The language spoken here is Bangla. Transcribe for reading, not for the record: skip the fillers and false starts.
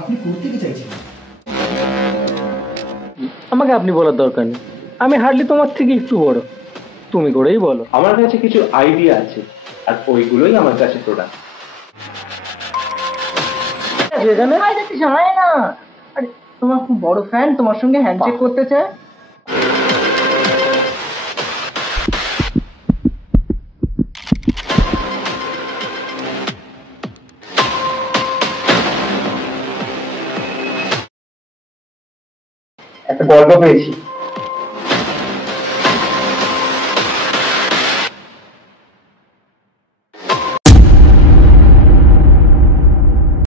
আপনি করতে কি চাইছেন? আমাকে আপনি বলার দরকার নেই, আমি হার্ডলি তোমার থেকে একটু বড়, তুমি করেই বলো। আমার কাছে কিছু আইডিয়া আছে, আর ওইগুলোই আমার কাছে প্রোডাক্ট। এখানে জানাই না, আরে তোমার খুব বড় ফ্যান, তোমার সঙ্গে হ্যান্ডশেক করতে চায়। একটা গল্প পেয়েছি।